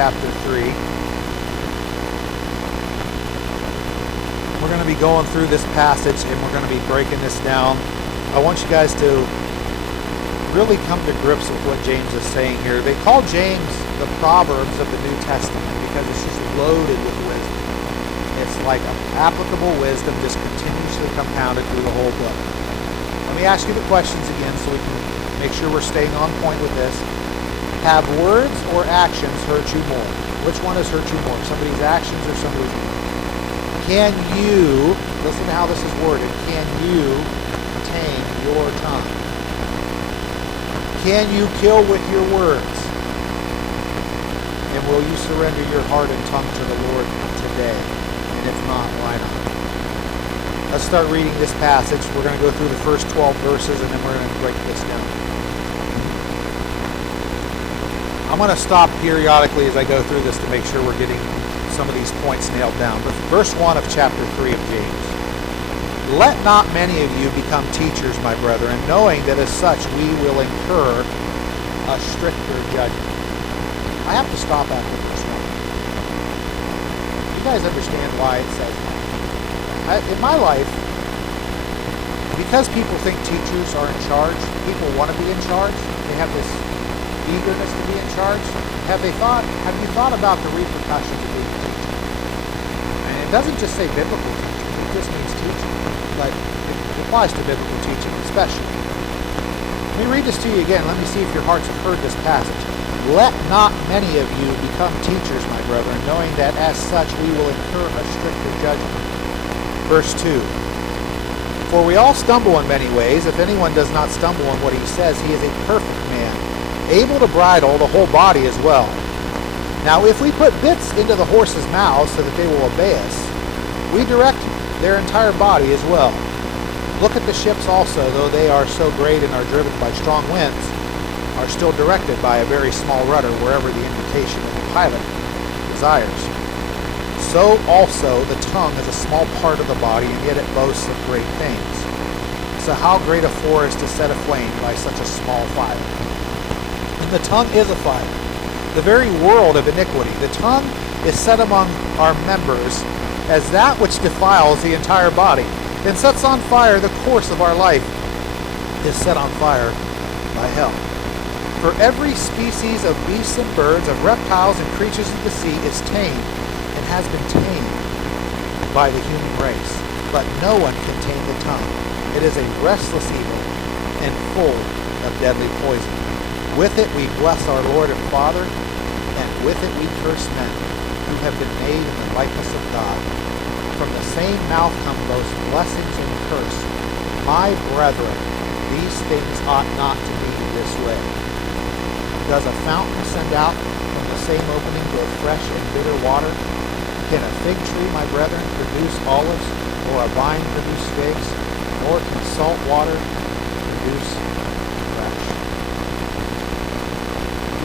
chapter 3. We're going to be going through this passage and we're going to be breaking this down. I want you guys to really come to grips with what James is saying here. They call James the Proverbs of the New Testament because it's just loaded with wisdom. It's like applicable wisdom just continuously compounded through the whole book. Let me ask you the questions again so we can make sure we're staying on point with this. Have words or actions hurt you more? Which one has hurt you more? Somebody's actions or somebody's words? Can you, listen to how this is worded, can you tame your tongue? Can you kill with your words? And will you surrender your heart and tongue to the Lord today? And if not, why not? Let's start reading this passage. We're going to go through the first 12 verses and then we're going to break this down. I'm going to stop periodically as I go through this to make sure we're getting some of these points nailed down. But verse 1 of chapter 3 of James. Let not many of you become teachers, my brethren, knowing that as such we will incur a stricter judgment. I have to stop after verse 1. You guys understand why it says that? In my life, because people think teachers are in charge, people want to be in charge, they have this eagerness to be in charge. Have you thought about the repercussions of being a teacher? And it doesn't just say biblical teaching, it just means teaching. But it applies to biblical teaching especially. Let me read this to you again. Let me see if your hearts have heard this passage. Let not many of you become teachers, my brethren, knowing that as such we will incur a stricter judgment. Verse 2. For we all stumble in many ways. If anyone does not stumble in what he says, he is a perfect man, able to bridle the whole body as well. Now if we put bits into the horses' mouths so that they will obey us, we direct their entire body as well. Look at the ships also, though they are so great and are driven by strong winds, are still directed by a very small rudder wherever the indication of the pilot desires. So also the tongue is a small part of the body, and yet it boasts of great things. So how great a forest is set aflame by such a small fire. And the tongue is a fire, the very world of iniquity. The tongue is set among our members as that which defiles the entire body, and sets on fire the course of our life, is set on fire by hell. For every species of beasts and birds, of reptiles and creatures of the sea is tamed, and has been tamed by the human race. But no one can tame the tongue. It is a restless evil, and full of deadly poison. With it we bless our Lord and Father, and with it we curse men, who have been made in the likeness of God. From the same mouth come both blessings and curse. My brethren, these things ought not to be this way. Does a fountain send out from the same opening both fresh and bitter water? Can a fig tree, my brethren, produce olives, or a vine produce figs? Nor can salt water produce fresh.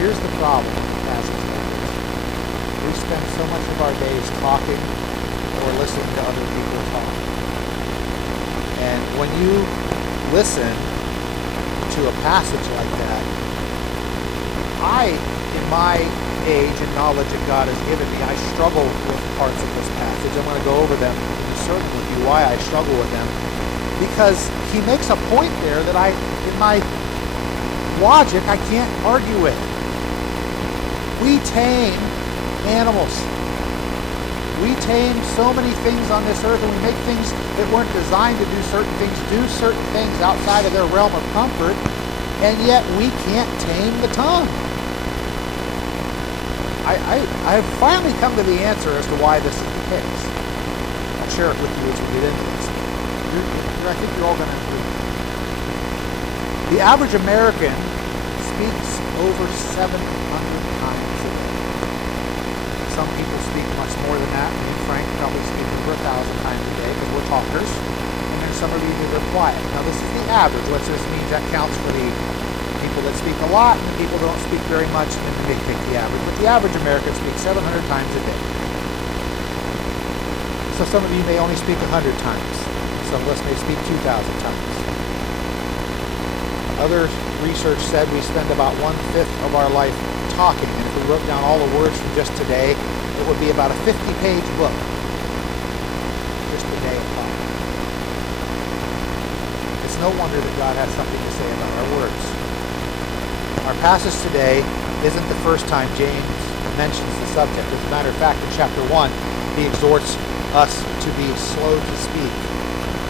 Here's the problem with the passage like this. We spend so much of our days talking or listening to other people talk. And when you listen to a passage like that, in my age and knowledge that God has given me, I struggle with parts of this passage. I'm going to go over them and certain with you why I struggle with them. Because he makes a point there that in my logic, I can't argue with. We tame animals. We tame so many things on this earth, and we make things that weren't designed to do certain things outside of their realm of comfort, and yet we can't tame the tongue. I have finally come to the answer as to why this is the case. I'll share it with you as we get into this. I think you're all going to agree. The average American speaks over 700 times a day. Some people speak much more than that. Me and Frank probably speak over 1,000 times a day because we're talkers. And then some of you that are quiet. Now this is the average. What this means, that counts for the people that speak a lot and the people that don't speak very much, and then they take the average. But the average American speaks 700 times a day. So some of you may only speak 100 times. Some of us may speak 2,000 times. Other research said we spend about 1/5 of our life talking. And if we wrote down all the words from just today, it would be about a 50-page book. Just a day of talking. It's no wonder that God has something to say about our words. Our passage today isn't the first time James mentions the subject. As a matter of fact, in chapter 1, he exhorts us to be slow to speak.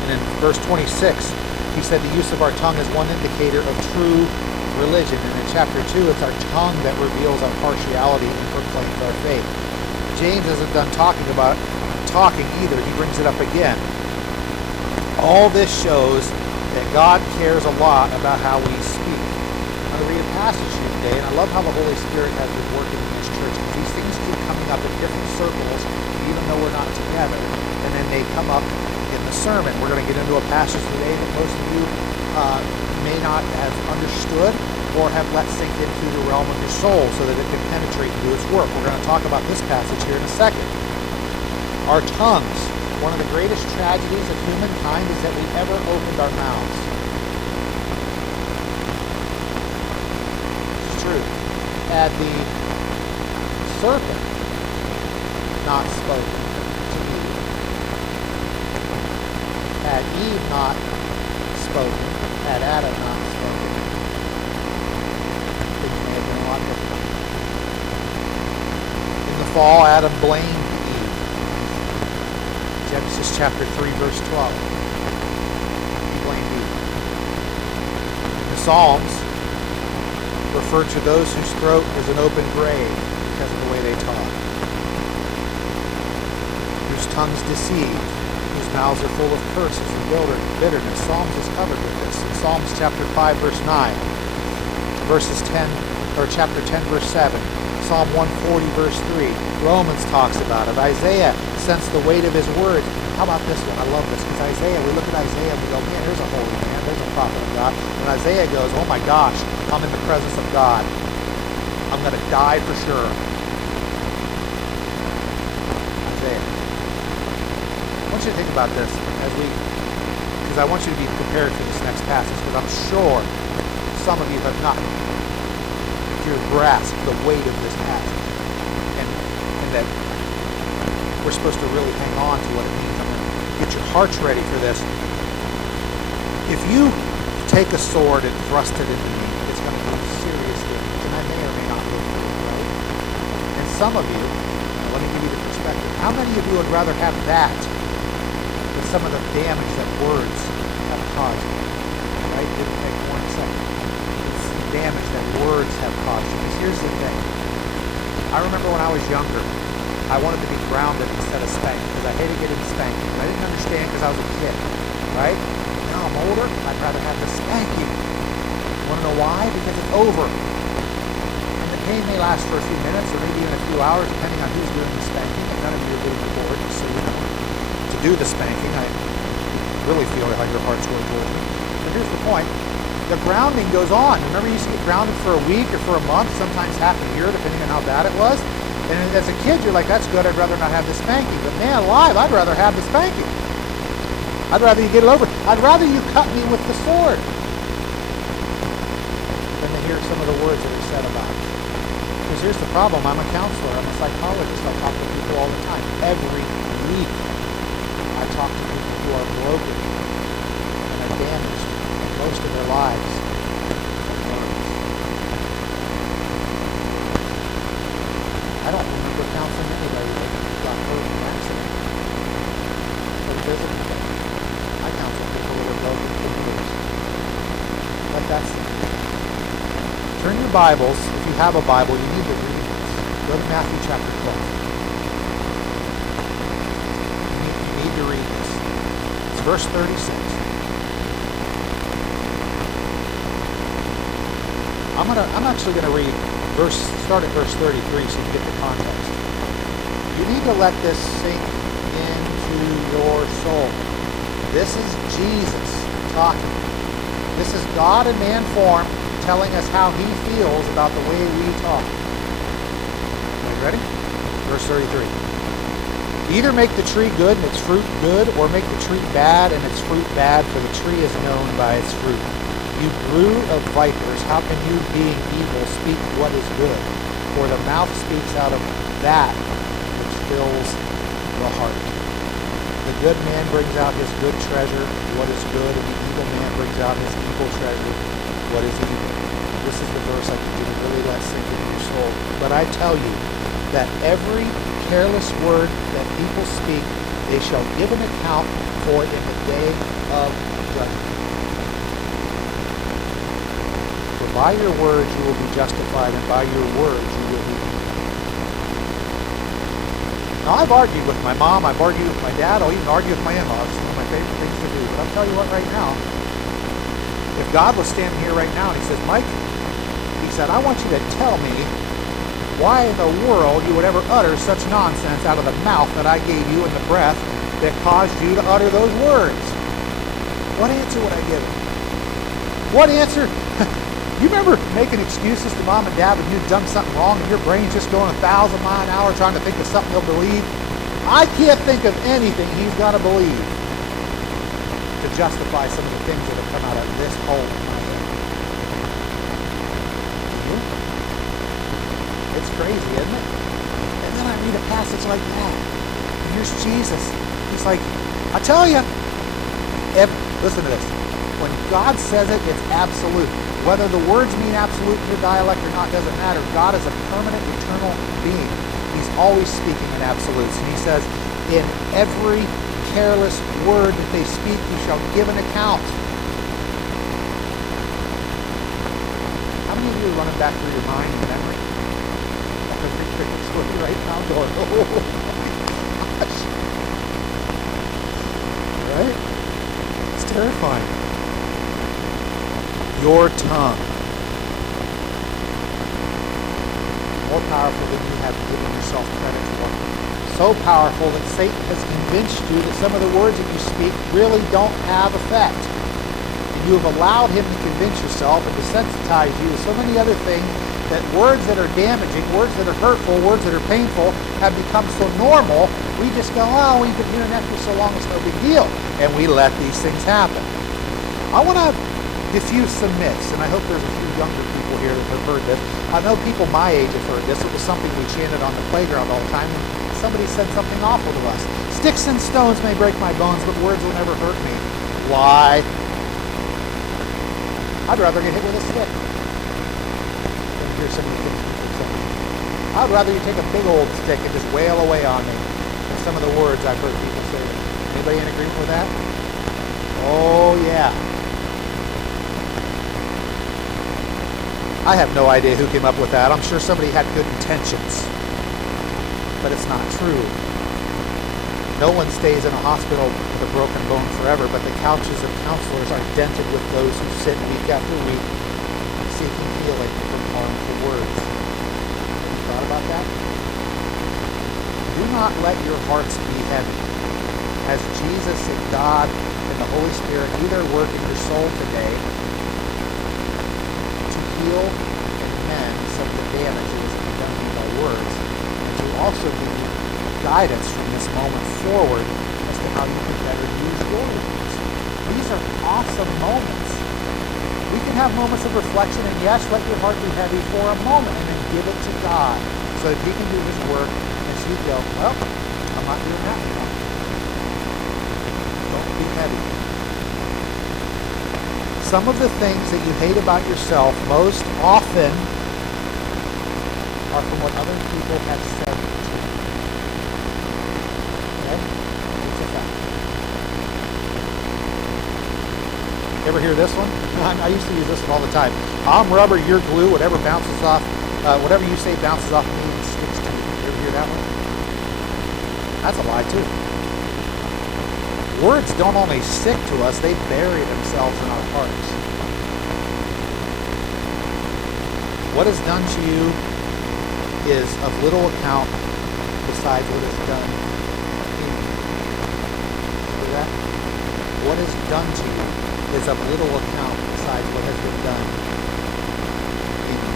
And in verse 26, he said the use of our tongue is one indicator of true religion. And in chapter 2, it's our tongue that reveals our partiality and proclaims our faith. James isn't done talking either. He brings it up again. All this shows that God cares a lot about how we speak. I'm going to read a passage here today, and I love how the Holy Spirit has been working in this church. These things keep coming up in different circles, even though we're not together, and then they come up in the sermon. We're going to get into a passage today that most of you may not have understood or have let sink into the realm of your soul so that it can penetrate and do its work. We're going to talk about this passage here in a second. Our tongues. One of the greatest tragedies of humankind is that we ever opened our mouths. It's true. Had the serpent not spoken to Eve, had Eve not spoken, had Adam not spoken, things may have been a lot different. In the fall, Adam blamed Genesis chapter 3, verse 12. He blamed Eve. The Psalms refer to those whose throat is an open grave because of the way they talk, whose tongues deceive, whose mouths are full of curses and bitterness. Psalms is covered with this. In Psalms chapter 5, verse 9, verses 10, or chapter 10, verse 7, Psalm 140, verse 3. Romans talks about it. Isaiah sensed the weight of his word. How about this one? I love this because Isaiah, we look at Isaiah and we go, man, there's a holy man, there's a prophet of God. And Isaiah goes, oh my gosh, I'm in the presence of God. I'm going to die for sure. Isaiah. I want you to think about this because I want you to be prepared for this next passage because I'm sure some of you have not grasped the weight of this passage and that we're supposed to really hang on to what it means. I'm going to get your hearts ready for this. If you take a sword and thrust it into me, it's going to do serious damage, and I may or may not live through it, right? And some of you, let me give you the perspective. How many of you would rather have that than some of the damage that words have caused you? Right? It would take 1 second. It's the damage that words have caused you. Because here's the thing. I remember when I was younger, I wanted to be grounded instead of spanked because I hated getting spanked. I didn't understand because I was a kid, right? Now I'm older, I'd rather have the spanking. Want to know why? Because it's over. And the pain may last for a few minutes or maybe even a few hours depending on who's doing the spanking. And none of you are doing the board, so you know. To do the spanking, I really feel how your heart's going toward me. But here's the point. The grounding goes on. Remember, you used to get grounded for a week or for a month, sometimes half a year, depending on how bad it was. And as a kid, you're like, that's good. I'd rather not have the spanking. But man alive, I'd rather have the spanking. I'd rather you get it over. I'd rather you cut me with the sword than to hear some of the words that are said about it. Because here's the problem. I'm a counselor. I'm a psychologist. I talk to people all the time. Every week, I talk to people who are broken and are damaged most of their lives. I don't remember counseling anybody that got hurt in an accident or physically. I counsel people who are broken for years. But that's it. Turn your Bibles. If you have a Bible, you need to read this. Go to Matthew chapter 12. You need to read this. It's verse 36. I'm actually going to read start at verse 33 so you get the context. You need to let this sink into your soul. This is Jesus talking. This is God in man form telling us how he feels about the way we talk. Are you ready? Verse 33. Either make the tree good and its fruit good, or make the tree bad and its fruit bad, for the tree is known by its fruit. You brood of vipers, how can you, being evil, speak what is good? For the mouth speaks out of that which fills the heart. The good man brings out his good treasure, what is good, and the evil man brings out his evil treasure, what is evil. This is the verse I think you to really let sink into your soul. But I tell you that every careless word that people speak, they shall give an account for in the day of judgment. For by your words you will be justified, and by your words you will be condemned. Now, I've argued with my mom, I've argued with my dad, I'll even argue with my in-laws. It's one of my favorite things to do. But I'll tell you what, right now, if God was standing here right now and he says, Mike, he said, I want you to tell me why in the world you would ever utter such nonsense out of the mouth that I gave you and the breath that caused you to utter those words. What answer would I give him? What answer? You remember making excuses to mom and dad when you'd done something wrong and your brain's just going 1,000 miles an hour trying to think of something they'll believe? I can't think of anything he's going to believe to justify some of the things that have come out of this hole in my head. It's crazy, isn't it? And then I read a passage like that. And here's Jesus. He's like, I tell you, listen to this. When God says it, it's absolute. Whether the words mean absolute in your dialect or not doesn't matter. God is a permanent, eternal being. He's always speaking in absolutes. And he says, in every careless word that they speak, you shall give an account. How many of you are running back through your mind and memory? Right now going, oh my gosh. Right? It's terrifying. Your tongue. More powerful than you have given yourself credit for. So powerful that Satan has convinced you that some of the words that you speak really don't have effect. And you have allowed him to convince yourself and desensitize you to so many other things that words that are damaging, words that are hurtful, words that are painful have become so normal, we just go, oh, we've been hearing that for so long, it's no big deal. And we let these things happen. I want to diffuse some myths, and I hope there's a few younger people here that have heard this. I know people my age have heard this. It was something we chanted on the playground all the time, and somebody said something awful to us. Sticks and stones may break my bones, but words will never hurt me. Lie. I'd rather get hit with a stick. Hear some of the things people say. I'd rather you take a big old stick and just wail away on me than some of the words I've heard people say. Anybody in agreement with that? Oh, yeah. I have no idea who came up with that. I'm sure somebody had good intentions. But it's not true. No one stays in a hospital with a broken bone forever, but the couches of counselors are dented with those who sit week after week seeking healing from harmful words. Have you thought about that? Do not let your hearts be heavy. As Jesus and God and the Holy Spirit do their work in your soul today to heal and mend some of the damage that has been done to you by words, and to also give you guidance from this moment forward as to how you can better use your words. These are awesome moments. We can have moments of reflection, and yes, let your heart be heavy for a moment, and then give it to God so that he can do his work, and so you go, well, I'm not doing that anymore. Don't be heavy. Some of the things that you hate about yourself most often are from what other people have said to you. Okay? It's a fact. Ever hear this one? I used to use this one all the time. I'm rubber, you're glue, whatever bounces off, whatever you say bounces off me and sticks to me. You ever hear that one? That's a lie too. Words don't only stick to us, they bury themselves in our hearts. What is done to you is of little account besides what is done in you. Hear that? What is done to you is of little account besides what has been done in you.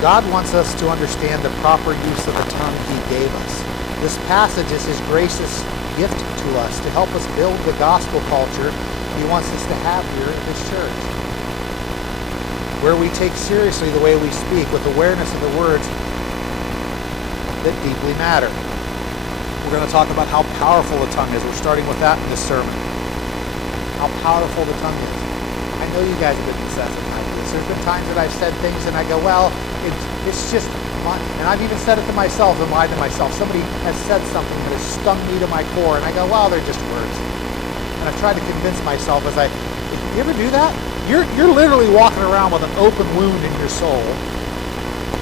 God wants us to understand the proper use of the tongue he gave us. This passage is his gracious gift to us to help us build the gospel culture he wants us to have here at this church. where we take seriously the way we speak with awareness of the words that deeply matter. We're going to talk about how powerful the tongue is. We're starting with that in this sermon. How powerful the tongue is. I know you guys have been sensitive to this. There's been times that I've said things and I go, well, it's just mine. And I've even said it to myself and lied to myself. Somebody has said something that has stung me to my core, and I go, well, they're just words. And I've tried to convince myself you ever do that? You're literally walking around with an open wound in your soul,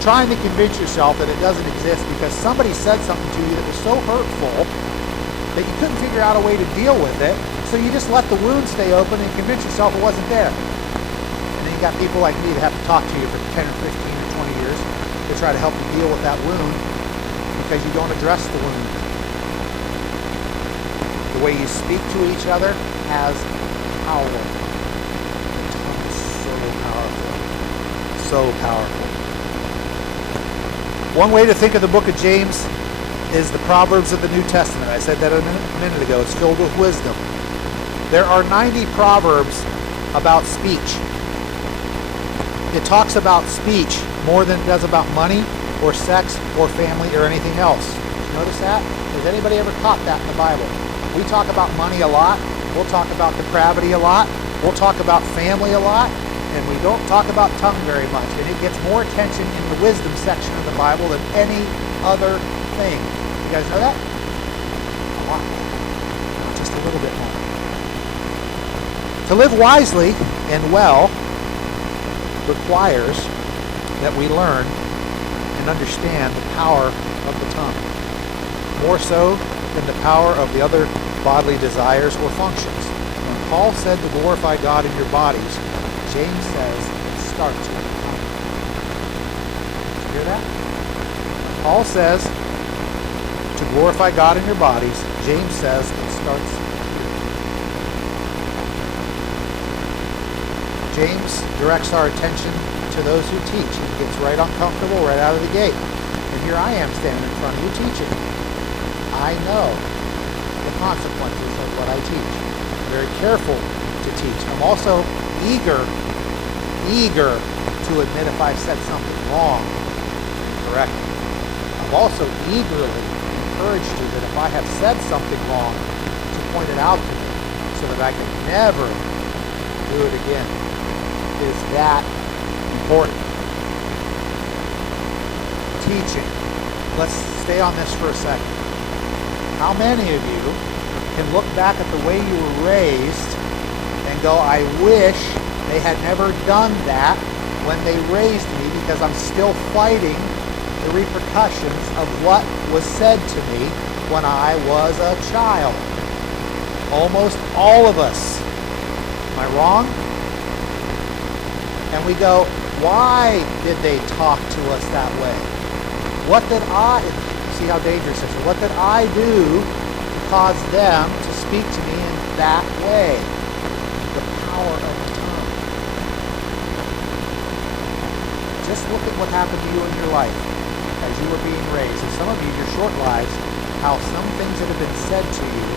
trying to convince yourself that it doesn't exist because somebody said something to you that was so hurtful that you couldn't figure out a way to deal with it, so you just let the wound stay open and convince yourself it wasn't there. And then you got people like me that have to talk to you for 10 or 15 or 20 years to try to help you deal with that wound because you don't address the wound. The way you speak to each other has power. The tongue is so powerful. So powerful. One way to think of the book of James is the Proverbs of the New Testament. I said that a minute ago. It's filled with wisdom. There are 90 Proverbs about speech. It talks about speech more than it does about money or sex or family or anything else. Notice that? Has anybody ever caught that in the Bible? We talk about money a lot. We'll talk about depravity a lot. We'll talk about family a lot. And we don't talk about tongue very much. And it gets more attention in the wisdom section of the Bible than any other thing. You guys know that? A lot. Just a little bit more. To live wisely and well requires that we learn and understand the power of the tongue, more so than the power of the other bodily desires or functions. When Paul said to glorify God in your bodies, James says it starts with the tongue. Did you hear that? Paul says to glorify God in your bodies. James says it starts here. James directs our attention to those who teach. He gets right uncomfortable right out of the gate. And here I am standing in front of you teaching. I know the consequences of what I teach. I'm very careful to teach. I'm also eager to admit if I've said something wrong and correct it. I've also eagerly encouraged you that if I have said something wrong, to point it out to me so that I can never do it again. It is that important. Teaching. Let's stay on this for a second. How many of you can look back at the way you were raised and go, I wish they had never done that when they raised me because I'm still fighting the repercussions of what was said to me when I was a child? Almost all of us. Am I wrong? And we go, why did they talk to us that way? What did I, see how dangerous this is, what did I do to cause them to speak to me in that way? The power of the tongue. Just look at what happened to you in your life as you were being raised. And some of you, your short lives, how some things that have been said to you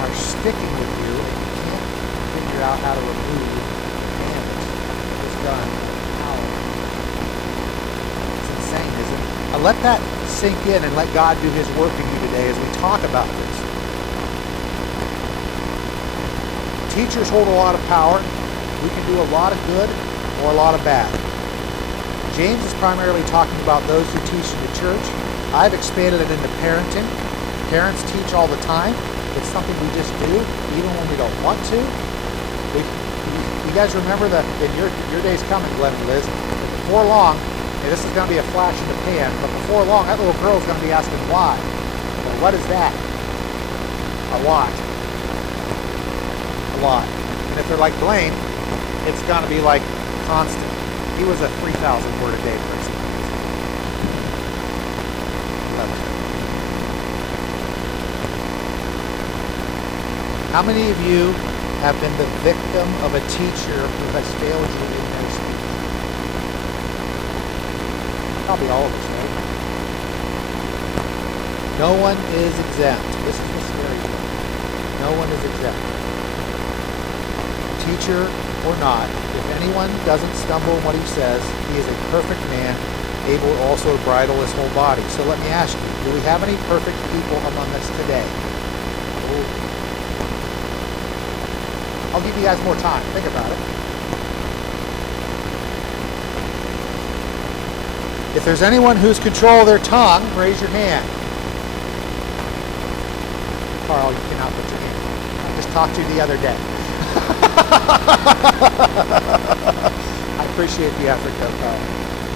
are sticking with you and you can't figure out how to remove done. It's insane, isn't it? Now let that sink in and let God do His work in you today as we talk about this. Teachers hold a lot of power. We can do a lot of good or a lot of bad. James is primarily talking about those who teach in the church. I've expanded it into parenting. Parents teach all the time. It's something we just do, even when we don't want to. You guys remember that in your day's coming, Glenn and Liz, that before long, and this is going to be a flash in the pan, but before long, that little girl's going to be asking why. Well, what is that? A lot. A lot. And if they're like Blaine, it's going to be like constant. He was a 3,000 word a day person. How many of you have been the victim of a teacher who has failed you in their speech? Probably all of us, right? No one is exempt. This is the scary thing. No one is exempt. Teacher or not, if anyone doesn't stumble in what he says, he is a perfect man, able also to bridle his whole body. So let me ask you, do we have any perfect people among us today? I'll give you guys more time. Think about it. If there's anyone who's control of their tongue, raise your hand. Carl, you cannot put your hand up. I just talked to you the other day. I appreciate the effort though, Carl.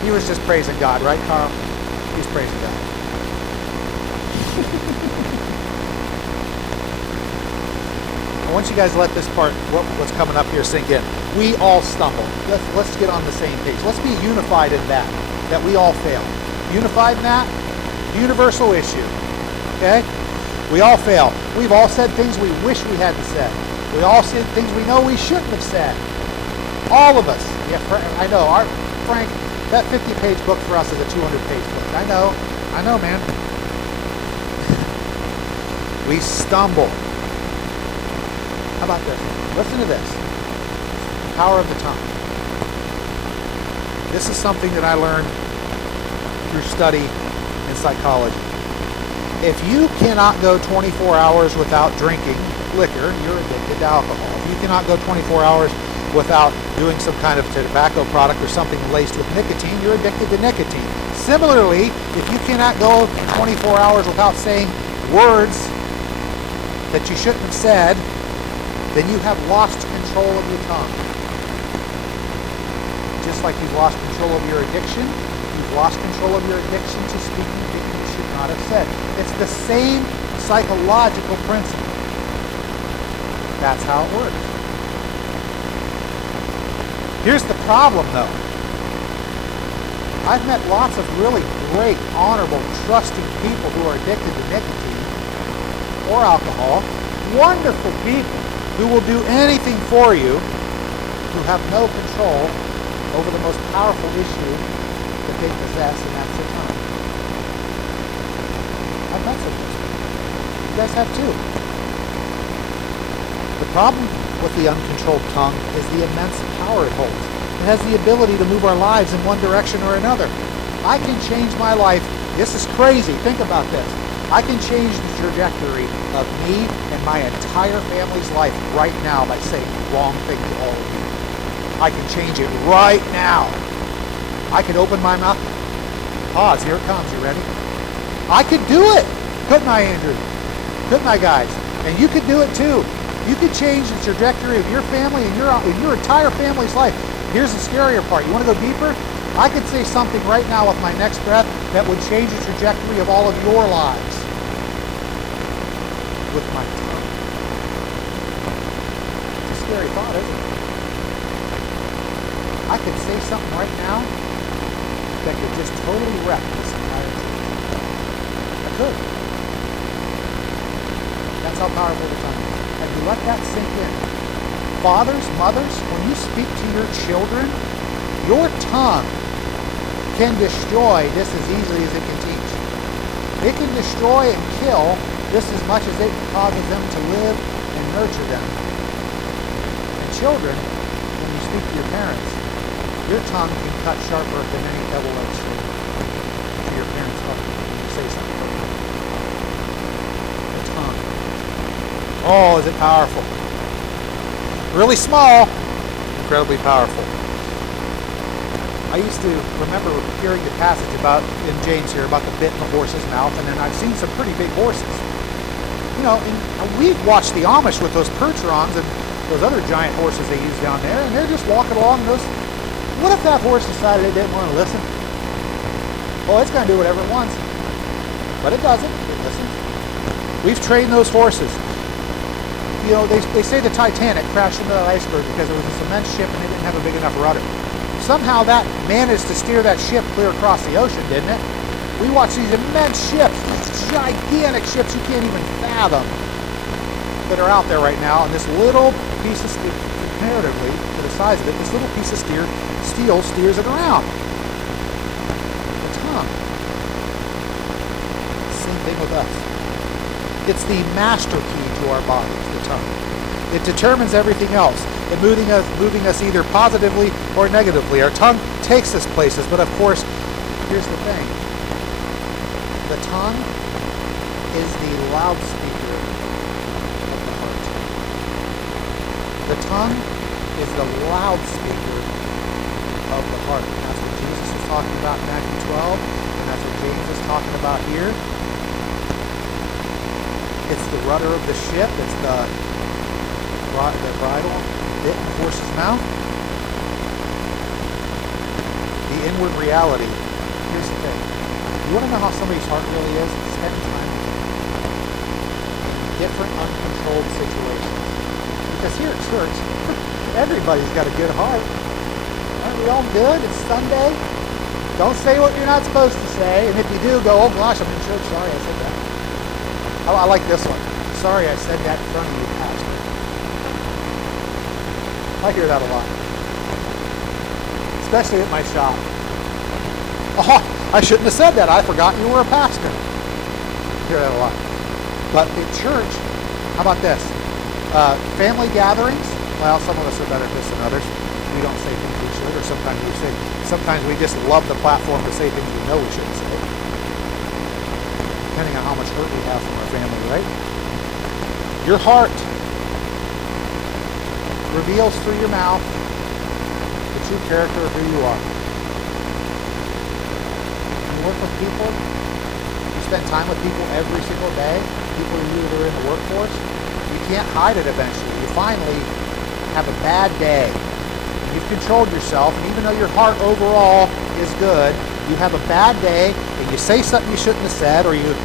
He was just praising God, right, Carl? He's praising God. I want you guys to let this part, what's coming up here, sink in. We all stumble. Let's get on the same page. Let's be unified in that we all fail. Unified in that, universal issue. Okay? We all fail. We've all said things we wish we hadn't said. We all said things we know we shouldn't have said. All of us. Yeah, I know. Frank, that 50-page book for us is a 200-page book. I know, man. We stumble. How about this? Listen to this. Power of the tongue. This is something that I learned through study in psychology. If you cannot go 24 hours without drinking liquor, you're addicted to alcohol. If you cannot go 24 hours without doing some kind of tobacco product or something laced with nicotine, you're addicted to nicotine. Similarly, if you cannot go 24 hours without saying words that you shouldn't have said, then you have lost control of your tongue. Just like you've lost control of your addiction, you've lost control of your addiction to speaking things you should not have said. It's the same psychological principle. That's how it works. Here's the problem, though. I've met lots of really great, honorable, trusting people who are addicted to nicotine or alcohol. Wonderful people who will do anything for you, who have no control over the most powerful issue that they possess, and that's their tongue. I've met some of those people. You guys have too. The problem with the uncontrolled tongue is the immense power it holds. It has the ability to move our lives in one direction or another. I can change my life. This is crazy. Think about this. I can change the trajectory of me and my entire family's life right now by saying the wrong thing to all of you. I can change it right now. I could open my mouth. Pause. Here it comes. You ready? I could do it. Couldn't I, Andrew? Couldn't I, guys? And you could do it too. You could change the trajectory of your family and your entire family's life. Here's the scarier part. You want to go deeper? I could say something right now with my next breath that would change the trajectory of all of your lives with my tongue. It's a scary thought, isn't it? I could say something right now that could just totally wreck this entire thing. I could. That's how powerful the tongue is. And you let that sink in. Fathers, mothers, when you speak to your children, your tongue can destroy just as easily as it can teach. It can destroy and kill just as much as it causes them to live and nurture them. And children, when you speak to your parents, your tongue can cut sharper than any double-edged sword. To your parents' heart, you say something. The tongue. Oh, is it powerful? Really small, incredibly powerful. I used to remember hearing the passage about, in James here, about the bit in the horse's mouth, and then I've seen some pretty big horses. You know, and we've watched the Amish with those Percherons and those other giant horses they use down there, and they're just walking along those. What if that horse decided it didn't want to listen? Well, it's going to do whatever it wants. But it doesn't. It listens. We've trained those horses. You know, they say the Titanic crashed into that iceberg because it was this immense ship and they didn't have a big enough rudder. Somehow that managed to steer that ship clear across the ocean, didn't it? We watch these immense ships, these gigantic ships you can't even fathom, that are out there right now, and this little piece of steel, comparatively to the size of it, this little piece of steel steers it around. The tongue. Same thing with us. It's the master key to our bodies, the tongue. It determines everything else. and moving us either positively or negatively. Our tongue takes us places, but of course, here's the thing. The tongue is the loudspeaker of the heart. The tongue is the loudspeaker of the heart. And that's what Jesus was talking about in Matthew 12, and that's what James is talking about here. It's the rudder of the ship. It's the bridle, bit in the horse's mouth. The inward reality. Here's the thing. You want to know how somebody's heart really is? Spend time with them. Different uncontrolled situations. Because here at church, everybody's got a good heart. Aren't we all good? It's Sunday. Don't say what you're not supposed to say. And if you do, go, oh gosh, I'm in church. Sorry I said that. I like this one. Sorry I said that in front of you, Pastor. I hear that a lot. Especially at my shop. Oh, I shouldn't have said that. I forgot you were a pastor. I hear that a lot. But in church, how about this? Family gatherings. Well, some of us are better at this than others. We don't say things we should, or sometimes we just love the platform to say things we know we shouldn't say. Depending on how much hurt we have from our family, right? Your heart reveals through your mouth the true character of who you are. You work with people, you spend time with people every single day, people who are in the workforce, you can't hide it eventually. You finally have a bad day. You've controlled yourself, and even though your heart overall is good, you have a bad day, and you say something you shouldn't have said, or you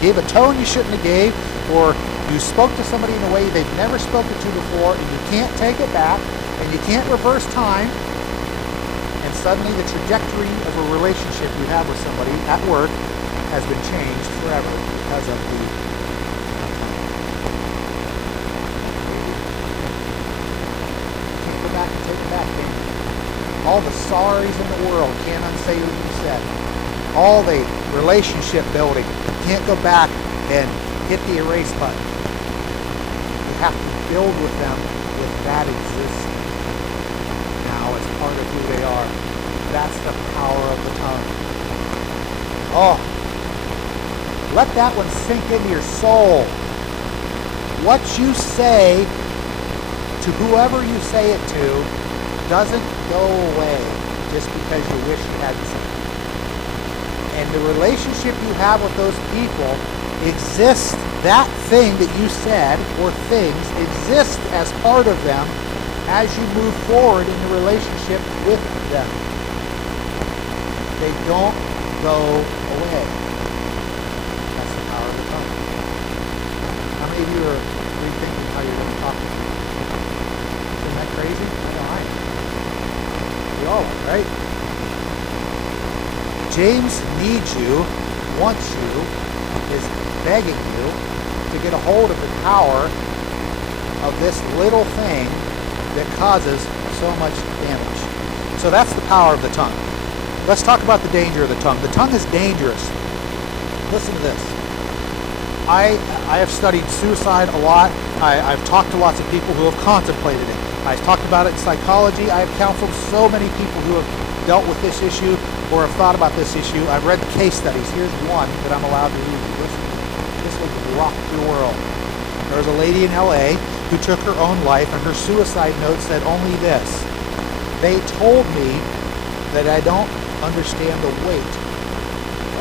gave a tone you shouldn't have gave, or you spoke to somebody in a way they've never spoken to before, and you can't take it back, and you can't reverse time, and suddenly the trajectory of a relationship you have with somebody at work has been changed forever because of the can't go back and take it back, can you? All the sorries in the world can't unsay what you said. All the relationship building can't go back and hit the erase button. You have to build with them with that existing now as part of who they are. That's the power of the tongue. Oh, let that one sink into your soul. What you say to whoever you say it to doesn't go away just because you wish you hadn't said it. And the relationship you have with those people exists, that thing that you said or things exist as part of them as you move forward in the relationship with them. They don't go away. That's the power of the tongue. How many of you are rethinking how you're going to talk to people? Isn't that crazy? I know I am. We all are, right? James needs you, wants you, is begging you to get a hold of the power of this little thing that causes so much damage. So that's the power of the tongue. Let's talk about the danger of the tongue. The tongue is dangerous. Listen to this. I have studied suicide a lot. I've talked to lots of people who have contemplated it. I've talked about it in psychology. I have counseled so many people who have dealt with this issue or have thought about this issue. I've read the case studies. Here's one that I'm allowed to read. This will rock your world. There was a lady in LA who took her own life, and her suicide note said only this: they told me that I don't understand the weight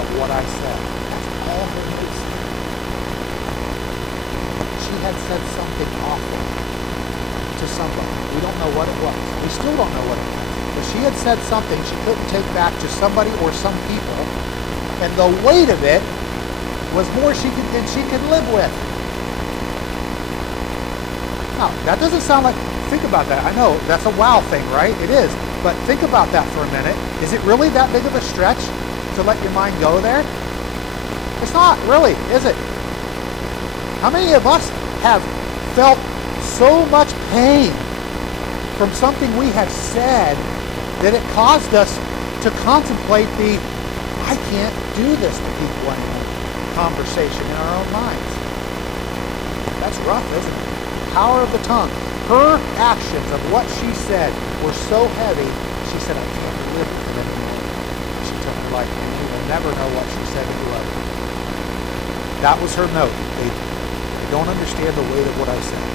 of what I said. That's all her note said. She had said something awful to somebody. We don't know what it was. We still don't know what it was. But she had said something she couldn't take back to somebody or some people, and the weight of it was more than she could live with. Now, that doesn't sound like, think about that. I know, that's a wow thing, right? It is. But think about that for a minute. Is it really that big of a stretch to let your mind go there? It's not, really, is it? How many of us have felt so much pain from something we have said that it caused us to contemplate the, I can't do this to people anymore, conversation in our own minds? That's rough, isn't it? Power of the tongue. her actions of what she said were so heavy, she said, I can't live with it anymore. She took her life, and you will never know what she said to whoever. That was her note. They don't understand the weight of what I said.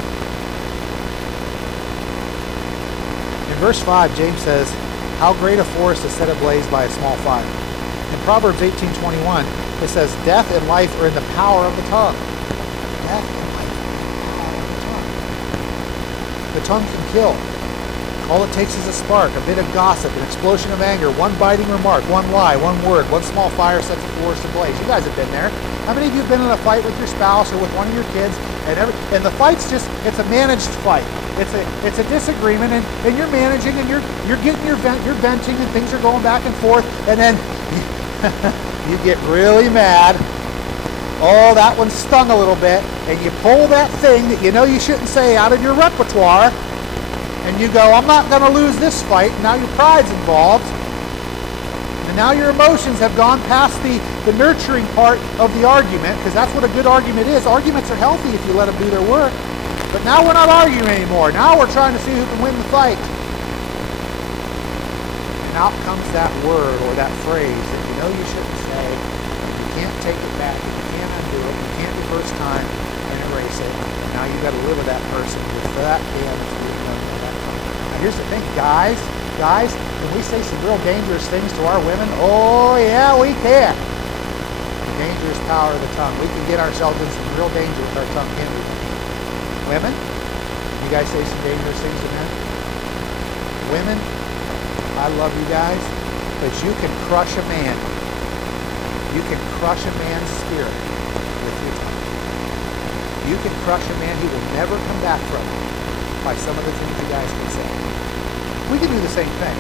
In verse 5, James says, how great a forest is set ablaze by a small fire. In Proverbs 18:21, it says, death and life are in the power of the tongue. Death and life are in the power of the tongue. The tongue can kill. All it takes is a spark, a bit of gossip, an explosion of anger, one biting remark, one lie, one word, one small fire sets the forest ablaze. You guys have been there. How many of you have been in a fight with your spouse or with one of your kids, and the fight's it's a managed fight. It's a disagreement, and you're managing, and you're getting you're venting, and things are going back and forth, and then you get really mad. Oh, that one stung a little bit, and you pull that thing that you know you shouldn't say out of your repertoire, and you go, I'm not going to lose this fight. And now your pride's involved, and now your emotions have gone past the nurturing part of the argument, because that's what a good argument is. Arguments are healthy if you let them do their work. But now we're not arguing anymore. Now we're trying to see who can win the fight. And out comes that word or that phrase that you know you shouldn't say. You can't take it back. You can't undo it. You can't reverse time and erase it. And now you've got to live with that person with that damage being done by that time. Now here's the thing, guys, can we say some real dangerous things to our women? Oh yeah, we can. The dangerous power of the tongue. We can get ourselves in some real danger with our tongue, can't we? Women, you guys say some dangerous things to men? Women, I love you guys, but you can crush a man. You can crush a man's spirit with your tongue. You can crush a man. He will never come back from it by some of the things you guys can say. We can do the same thing,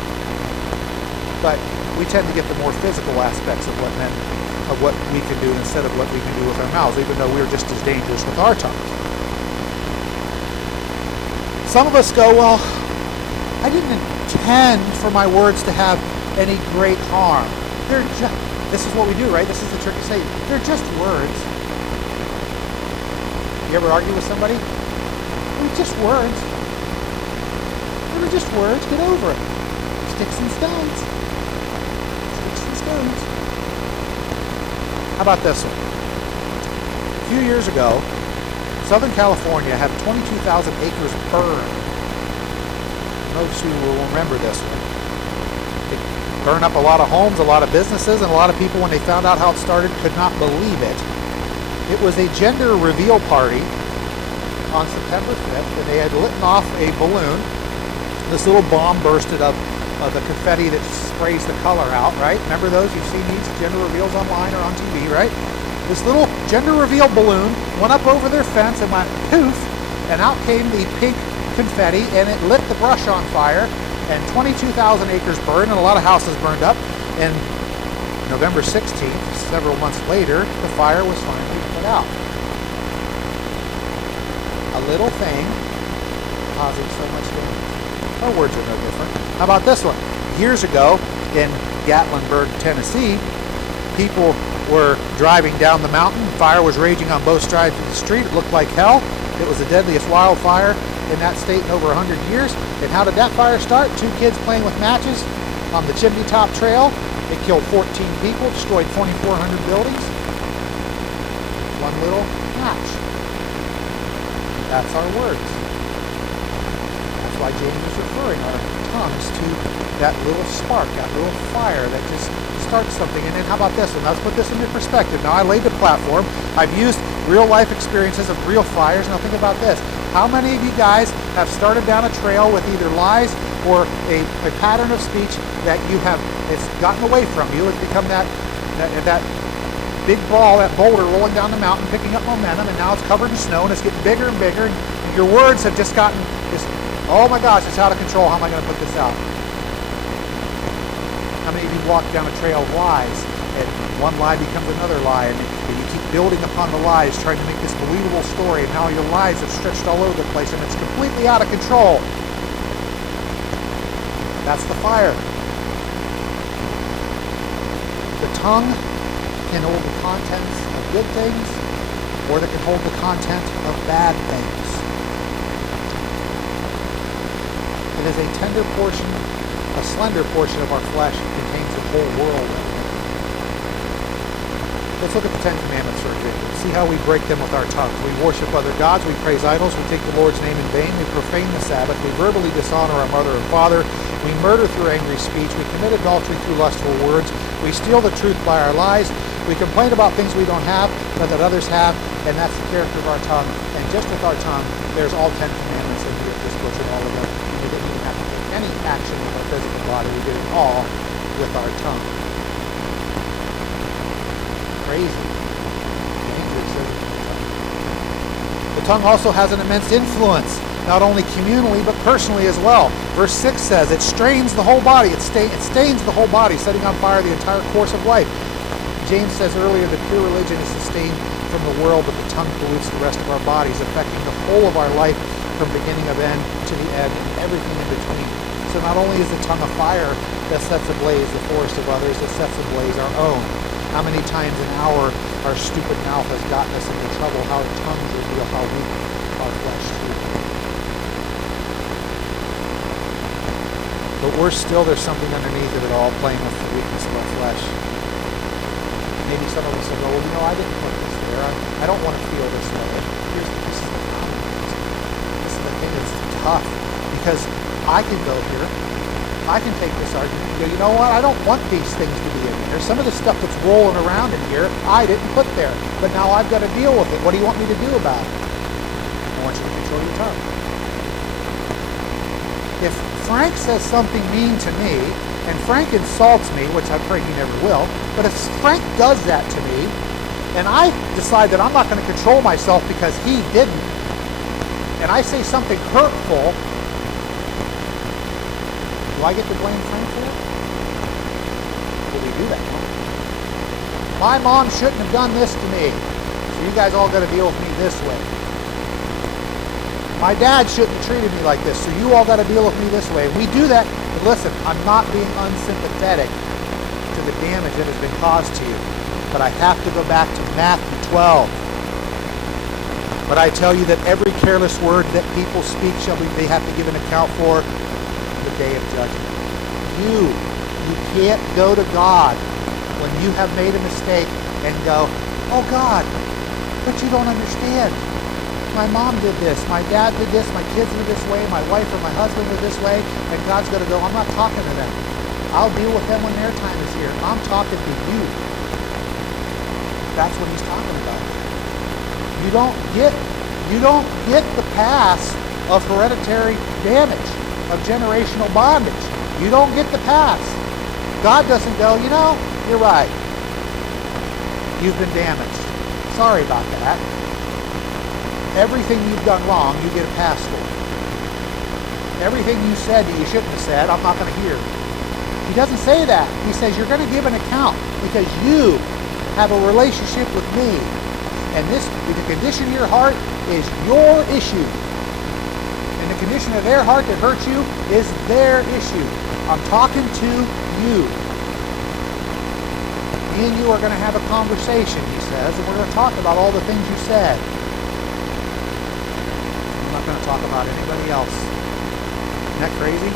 but we tend to get the more physical aspects of what we can do instead of what we can do with our mouths, even though we're just as dangerous with our tongues. Some of us go, well, I didn't intend for my words to have any great harm. This is what we do, right? This is the trick of Satan. They're just words. You ever argue with somebody? They're just words. They're just words. Get over it. Sticks and stones. Sticks and stones. How about this one? A few years ago, Southern California had 22,000 acres burned. Most of you will remember this one. It burned up a lot of homes, a lot of businesses, and a lot of people, when they found out how it started, could not believe it. It was a gender reveal party on September 5th, and they had lit off a balloon. This little bomb bursted of the confetti that sprays the color out, right? Remember those? You've seen these gender reveals online or on TV, right? This little gender reveal balloon went up over their fence and went poof, and out came the pink confetti, and it lit the brush on fire, and 22,000 acres burned, and a lot of houses burned up. And November 16th, several months later, the fire was finally put out. A little thing causing so much damage. Our words are no different. How about this one? Years ago in Gatlinburg, Tennessee, people were driving down the mountain. Fire was raging on both sides of the street. It looked like hell. It was the deadliest wildfire in that state in over 100 years. And how did that fire start? 2 kids playing with matches on the Chimney Top Trail. It killed 14 people, destroyed 2,400 buildings. One little match. That's our words. That's why James is referring our tongues to that little spark, that little fire that just starts something. And then how about this one? Let's put this into perspective. Now I laid the platform. I've used real life experiences of real fires. Now think about this. How many of you guys have started down a trail with either lies or a pattern of speech that it's gotten away from you? It's become that big ball, that boulder rolling down the mountain, picking up momentum, and now it's covered in snow, and it's getting bigger and bigger, and your words have just gotten this, oh my gosh, it's out of control. How am I going to put this out? How many of you walk down a trail of lies, and one lie becomes another lie, and you keep building upon the lies, trying to make this believable story, and how your lies have stretched all over the place, and it's completely out of control. That's the fire. The tongue can hold the contents of good things, or that can hold the content of bad things. It is a tender portion, a slender portion of our flesh. It contains the whole world. Let's look at the Ten Commandments for example. See how we break them with our tongues. We worship other gods. We praise idols. We take the Lord's name in vain. We profane the Sabbath. We verbally dishonor our mother and father. We murder through angry speech. We commit adultery through lustful words. We steal the truth by our lies. We complain about things we don't have, but that others have, and that's the character of our tongue. And just with our tongue, there's all 10 commandments in here. Just butchered all of them. We didn't even have to take any action with our physical body. We did it all with our tongue. Crazy. The tongue also has an immense influence, not only communally, but personally as well. Verse 6 says, it strains the whole body. It stains the whole body, setting on fire the entire course of life. James says earlier that pure religion is sustained from the world, but the tongue pollutes the rest of our bodies, affecting the whole of our life from beginning of end to the end and everything in between. So not only is the tongue a fire that sets ablaze the forest of others, it sets ablaze our own. How many times an hour our stupid mouth has gotten us into trouble, how our tongues reveal how weak our flesh is. But worse still, there's something underneath of it all, playing with the weakness of our flesh. Maybe some of us will go, well, I didn't put this there. I don't want to feel this way. This is the problem. This is the thing that's tough. Because I can go here. I can take this argument and go, you know what? I don't want these things to be in here. Some of the stuff that's rolling around in here, I didn't put there. But now I've got to deal with it. What do you want me to do about it? I want you to control your tongue. If Frank says something mean to me, and Frank insults me, which I pray he never will, but if Frank does that to me, and I decide that I'm not going to control myself because he didn't, and I say something hurtful, do I get to blame Frank for it? Will we do that? My mom shouldn't have done this to me, so you guys all got to deal with me this way. My dad shouldn't have treated me like this, so you all got to deal with me this way. We do that, but listen, I'm not being unsympathetic to the damage that has been caused to you. But I have to go back to Matthew 12. But I tell you that every careless word that people speak they have to give an account for the day of judgment. You can't go to God when you have made a mistake and go, oh God, but you don't understand. My mom did this, my dad did this, my kids were this way, my wife or my husband were this way, and God's going to go, I'm not talking to them. I'll deal with them when their time is here. I'm talking to you. That's what he's talking about. You don't get the pass of hereditary damage, of generational bondage. You don't get the pass. God doesn't go, you're right. You've been damaged. Sorry about that. Everything you've done wrong, you get a pass for. Everything you said that you shouldn't have said, I'm not going to hear. He doesn't say that. He says you're going to give an account because you have a relationship with me. And the condition of your heart is your issue. And the condition of their heart that hurts you is their issue. I'm talking to you. Me and you are going to have a conversation, he says, and we're going to talk about all the things you said. I'm not going to talk about anybody else. Isn't that crazy?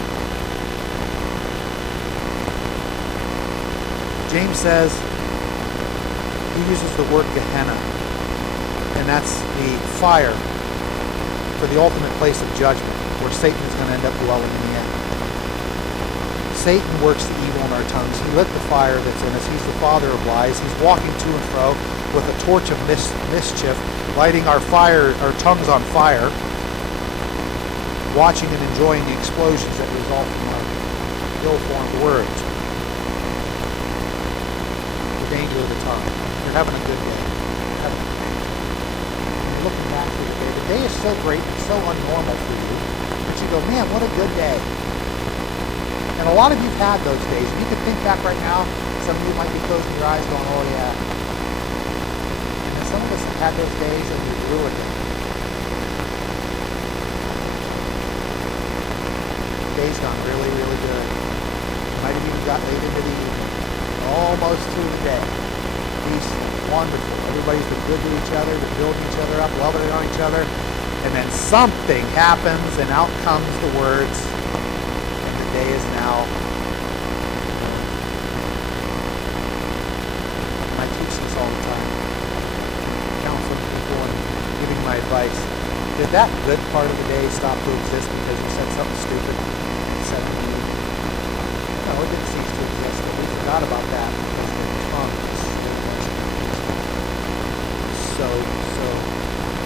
James says he uses the word Gehenna, and that's the fire for the ultimate place of judgment, where Satan is going to end up dwelling in the end. Satan works the evil in our tongues. He lit the fire that's in us. He's the father of lies. He's walking to and fro with a torch of mischief, lighting our tongues on fire, watching and enjoying the explosions that result from our ill-formed words. The danger of the tongue. You're having a good day. You're looking back through the day. The day is so great and so unnormal for you, but you go, man, what a good day. And a lot of you have had those days. You can think back right now, some of you might be closing your eyes going, oh yeah. And some of us have had those days and we've ruined it. The day's gone really, really good. You might have even got late into the evening. Almost through the day. Peaceful, wonderful. Everybody's been good to each other, been building each other up, loving on each other. And then something happens and out comes the words, day is now. And I teach this all the time, counseling people and giving my advice. Did that good part of the day stop to exist because you said something stupid? Said no, it didn't cease to exist, but we forgot about that because the tongue is so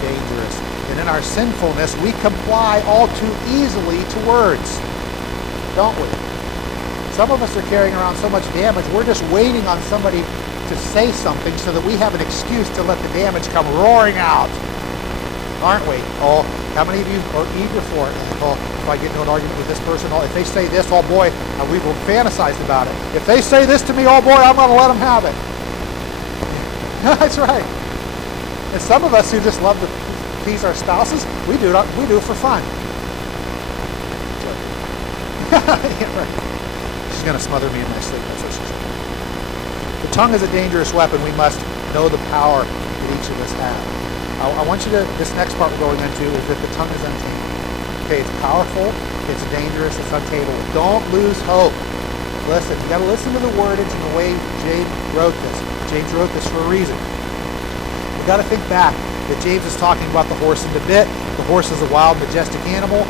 dangerous. And in our sinfulness, we comply all too easily to words, don't we? Some of us are carrying around so much damage, we're just waiting on somebody to say something so that we have an excuse to let the damage come roaring out. Aren't we? Oh, how many of you are eager for it? Oh, if I get into an argument with this person, oh, if they say this, oh boy, we've fantasized about it. If they say this to me, oh boy, I'm going to let them have it. That's right. And some of us who just love to tease our spouses, we do it for fun. Yeah, right. She's going to smother me in my sleep. That's what she's doing. The tongue is a dangerous weapon. We must know the power that each of us have. I want you to, this next part we're going into is that the tongue is untamable. Okay, it's powerful, it's dangerous, it's untamable. Don't lose hope. Listen, you got to listen to the wordage and the way James wrote this. James wrote this for a reason. We've got to think back that James is talking about the horse and the bit. The horse is a wild, majestic animal,